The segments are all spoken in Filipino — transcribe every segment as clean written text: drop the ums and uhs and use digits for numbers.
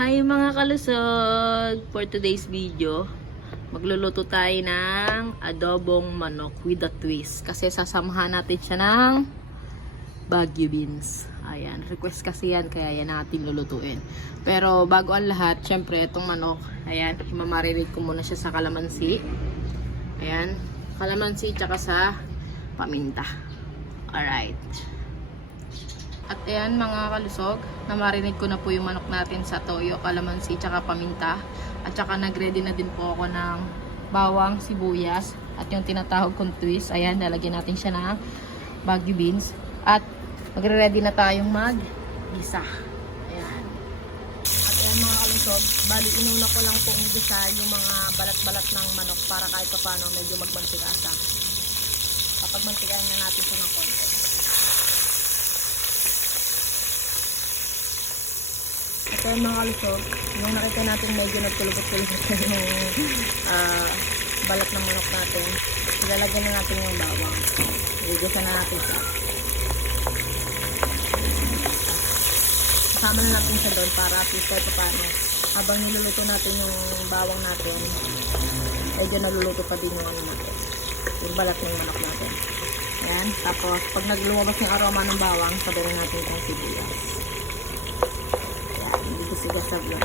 Hi mga kalusog! For today's video, magluluto tayo ng adobong manok with a twist. Kasi sasamahan natin siya ng Baguio beans. Ayan, request kasi yan, kaya yan natin lulutuin. Pero bago ang lahat, syempre itong manok, ayan, imamarinate ko muna siya sa kalamansi. Ayan, kalamansi tsaka sa paminta. Alright. At ayan mga kalusog, namarinate ko na po yung manok natin sa toyo, kalamansi, tsaka paminta. At tsaka nagready na din po ako ng bawang, sibuyas, at yung tinatawag kong twist. Ayan, nalagyan natin siya ng Baguio beans. At magre-ready na tayong mag-gisa. Ayan. At ayan mga kalusog, bali inuna ko lang pong gisa yung mga balat-balat ng manok para kahit pa paano medyo magmantika siya. Kapag mantikaan na natin siya ng konti. Ito yung mga kalusog, yung nakita natin medyo nagkulubot-kulubot yung balat ng manok natin. Ilalagyan na natin yung bawang. Iligasa na natin siya. Kasama na natin siya doon para at least kahit paano. Habang niluluto natin yung bawang natin, medyo naluluto pa din yung ano natin. Yung balat ng manok natin. Ayan. Tapos, pag naglumabas yung aroma ng bawang, sabay na natin itong sibuyas. Sigasag lang.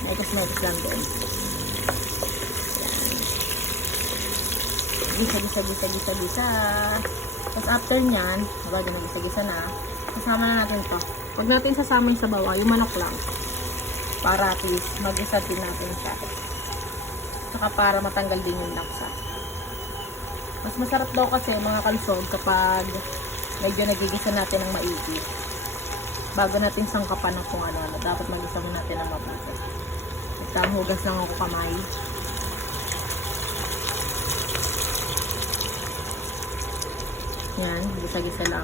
Maikas lang doon. Gisa. Tapos after nyan, habang nagisa-gisa na, kasama na natin ito. Huwag natin sasama yung sabaw, yung manok lang. Para at least mag-isa din natin siya. Saka para matanggal din yung laksa. Mas masarap daw kasi mga kalusog kapag medyo nagigisa natin ng maigi. Bago natin sangkapan ng kung ano, dapat mag-isa mo natin ang mabuti. At hugas lang ako kamay. Yan, gisa-gisa lang.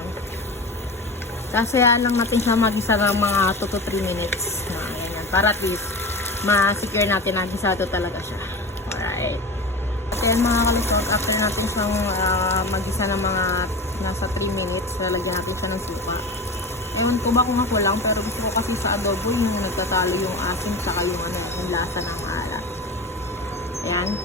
Kasayaan lang natin siya mag-isa ng mga 2 to 3 minutes. Ayan, para at least ma-secure natin na gisado talaga siya. Alright. At yan mga kalusog, after natin siyang mag-isa ng mga nasa 3 minutes, lalagyan natin siya ng suka. Ewan ko ba kung ako lang, pero gusto ko kasi sa adobo yung nagtatalo yung asin saka yung ano, yung lasa ng maalat. Ayan.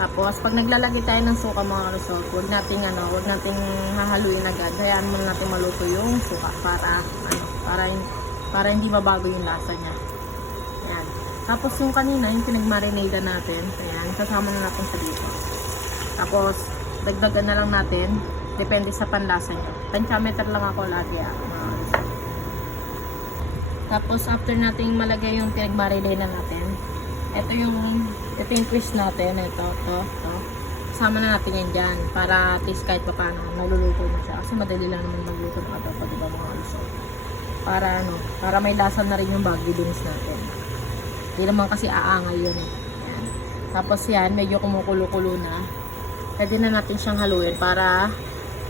Tapos pag naglalagay tayo ng suka mga kalusog, huwag nating hahaluin agad. Hayaan muna natin maluto yung suka para hindi mabago yung lasa niya. Ayan. Tapos yung kanina, yung pinagmarinada natin, ayan, sasama na natin sa dito. Tapos dagdagan na lang natin, depende sa panlasa niya. Pentameter lang ako lagi mga kalusog. Tapos after nating malagay yung pinagmarinada natin, ito yung twist natin, ito. Kasama na natin yan dyan para at least kahit pa paano naluluto na siya. Kasi madali lang naman magluto ng adobo, diba mga kalusog? Para may lasa na rin yung Baguio beans natin. Hindi naman kasi aangay yun eh. Yan. Tapos yan, medyo kumukulo-kulo na. Pwede na natin siyang haluin para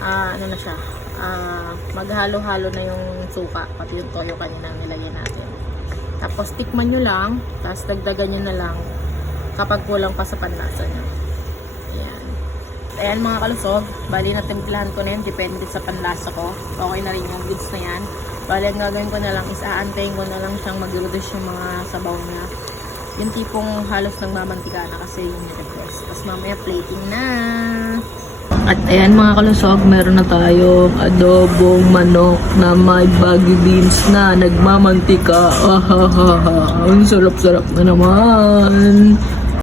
ano na siya, maghalo-halo na yung suka, pati yung toyo kanina nilagay natin. Tapos tikman nyo lang, tapos dagdagan nyo na lang kapag kulang pa sa panlasa nyo. Ayan. Ayan mga kalusog, bali na timplahan ko na yun, depende sa panlasa ko. Okay na rin yung goods na yan. Bali ang gagawin ko na lang is aantayin ko na lang siyang mag-reduce yung mga sabaw niya. Yung tipong halos nagmamantika na kasi yung request. Tapos mamaya plating na. At ayan mga kalusog, meron na tayong adobong manok na may Baguio beans na nagmamantika. Ang sarap-sarap na naman.